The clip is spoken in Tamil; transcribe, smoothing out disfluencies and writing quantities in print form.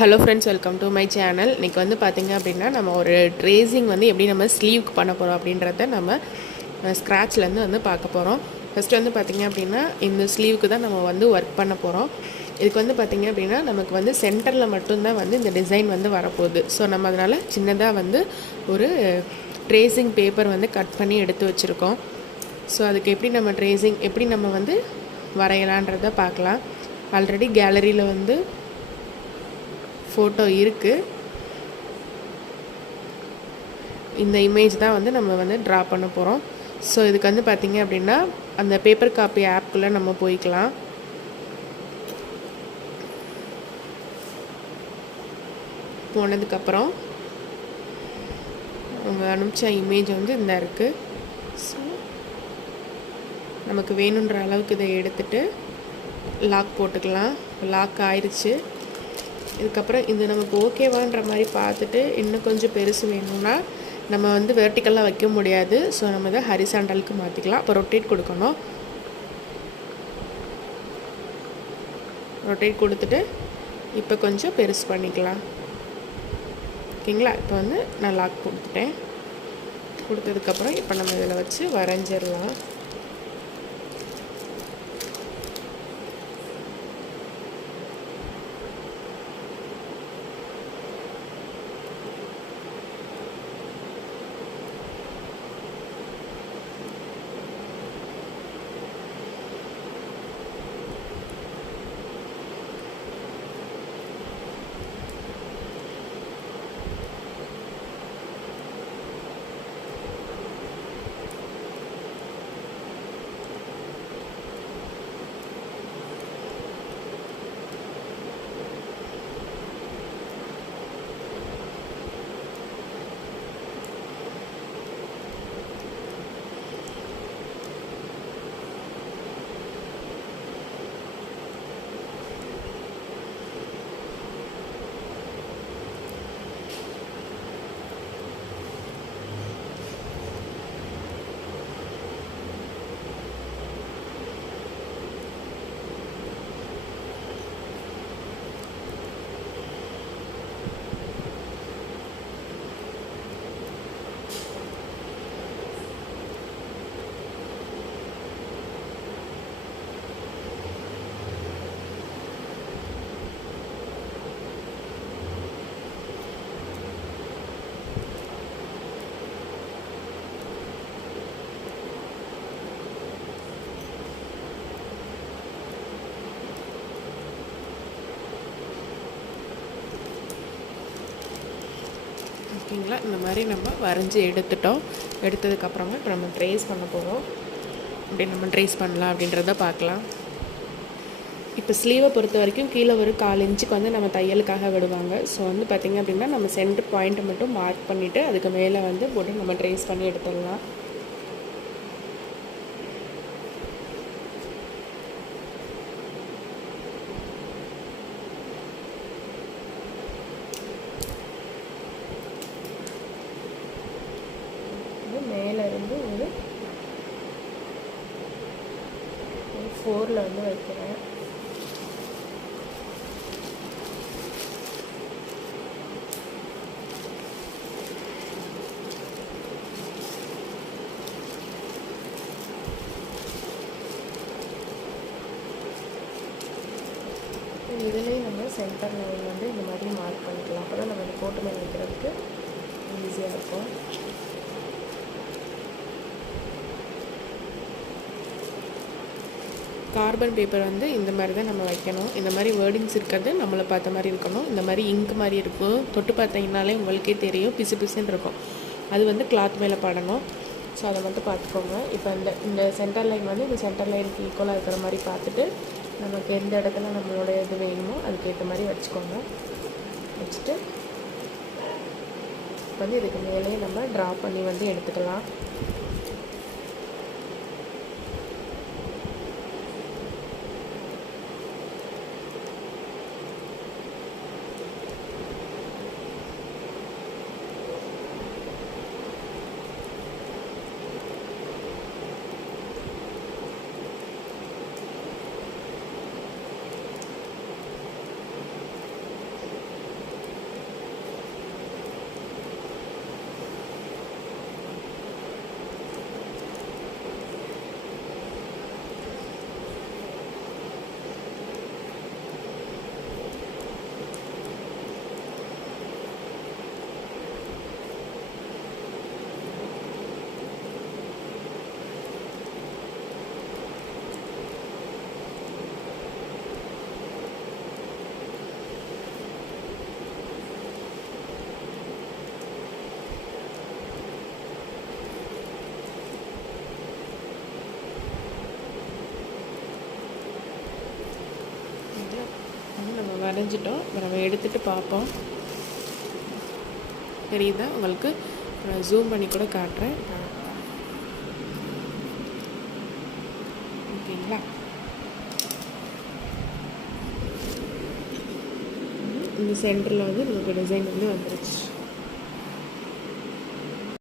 Hello friends, welcome to my channel. இன்றைக்கி வந்து பார்த்திங்க அப்படின்னா நம்ம ஒரு ட்ரேசிங் வந்து எப்படி நம்ம ஸ்லீவ்க்கு பண்ண போகிறோம் அப்படின்றத நம்ம ஸ்க்ராட்ச்லேருந்து வந்து பார்க்க போகிறோம். ஃபஸ்ட்டு வந்து பார்த்திங்க அப்படின்னா இந்த ஸ்லீவுக்கு தான் நம்ம வந்து ஒர்க் பண்ண போகிறோம். இதுக்கு வந்து பார்த்திங்க அப்படின்னா நமக்கு வந்து சென்டரில் மட்டும்தான் வந்து இந்த டிசைன் வந்து வரப்போகுது. ஸோ நம்ம அதனால் சின்னதாக வந்து ஒரு ட்ரேசிங் பேப்பர் வந்து கட் பண்ணி எடுத்து வச்சுருக்கோம். ஸோ அதுக்கு எப்படி நம்ம வந்து வரையலான்றதை பார்க்கலாம். ஆல்ரெடி கேலரியில் வந்து ஃபோட்டோ இருக்குது. இந்த இமேஜ் தான் வந்து நம்ம வந்து ட்ரா பண்ண போகிறோம். ஸோ இதுக்கு வந்து பார்த்திங்க அப்படின்னா அந்த பேப்பர் காப்பி ஆப்குள்ளே நம்ம போய்க்கலாம். போனதுக்கப்புறம் அவங்க அனுப்பிச்ச இமேஜ் வந்து இந்த இருக்குது. ஸோ நமக்கு வேணுன்ற அளவுக்கு இதை எடுத்துகிட்டு லாக் போட்டுக்கலாம். லாக் ஆயிடுச்சு. இதுக்கப்புறம் இது நமக்கு ஓகேவான்ற மாதிரி பார்த்துட்டு இன்னும் கொஞ்சம் பெருசு வேணும்னா நம்ம வந்து வெர்டிக்கலாக வைக்க முடியாது. ஸோ நம்ம இதை ஹரிசாண்டலுக்கு மாற்றிக்கலாம். அப்போ ரொட்டேட் கொடுக்கணும். ரொட்டேட் கொடுத்துட்டு இப்போ கொஞ்சம் பெருசு பண்ணிக்கலாம். ஓகேங்களா? இப்போ வந்து நான் லாக் கொடுத்துட்டேன். கொடுத்ததுக்கப்புறம் இப்போ நம்ம இதில் வச்சு வரைஞ்சிடலாம். ஓகேங்களா? இந்த மாதிரி நம்ம வரைஞ்சி எடுத்துட்டோம். எடுத்ததுக்கப்புறமா இப்போ நம்ம ட்ரேஸ் பண்ண போகிறோம். அப்படி நம்ம ட்ரேஸ் பண்ணலாம் அப்படின்றத பார்க்கலாம். இப்போ ஸ்லீவை பொறுத்த வரைக்கும் கீழே ஒரு 1/4 இன்ச்சுக்கு வந்து நம்ம தையலுக்காக விடுவாங்க. ஸோ வந்து பார்த்திங்க அப்படின்னா நம்ம சென்டர் பாயிண்ட்டை மட்டும் மார்க் பண்ணிவிட்டு அதுக்கு மேலே வந்து போட்டு நம்ம ட்ரேஸ் பண்ணி எடுத்துடலாம். மேலே இருந்து ஒரு 4 வந்து வைக்கிறேன். இதுலேயே நம்ம சென்டர் லைன் வந்து இந்த மாதிரி மார்க் பண்ணிக்கலாம். அப்போ தான் நம்ம இந்த போட்டு மேலே வைக்கிறதுக்கு ஈஸியாக இருக்கும். கார்பன் பேப்பர் வந்து இந்த மாதிரி தான் நம்ம வைக்கணும். இந்த மாதிரி வேர்டிங்ஸ் இருக்கிறது நம்மளை பார்த்த மாதிரி இருக்கணும். இந்த மாதிரி இங்க் மாதிரி இருக்கும். தொட்டு பார்த்தீங்கனாலே உங்களுக்கே தெரியும், பிசு பிசுன்னு இருக்கும். அது வந்து கிளாத் மேலே படணும். ஸோ அதை மட்டும் பார்த்துக்கோங்க. இப்போ இந்த சென்டர் லைன் வந்து இந்த சென்டர் லைனுக்கு ஈக்குவலாக இருக்கிற மாதிரி பார்த்துட்டு நமக்கு எந்த இடத்துல நம்மளோட இது வேணுமோ அதுக்கேற்ற மாதிரி வச்சுக்கோங்க. வச்சுட்டு வந்து இதுக்கு மேலே நம்ம ட்ரா பண்ணி வந்து எடுத்துக்கலாம். வரைஞ்சிட்டோம். இப்போ நம்ம எடுத்துகிட்டு பார்ப்போம். தெரியுதா உங்களுக்கு? நான் ஜூம் பண்ணி கூட காட்டுறேன். ஓகேங்களா? இந்த சென்டரில் வந்து நமக்கு டிசைன் வந்து வந்துருச்சு.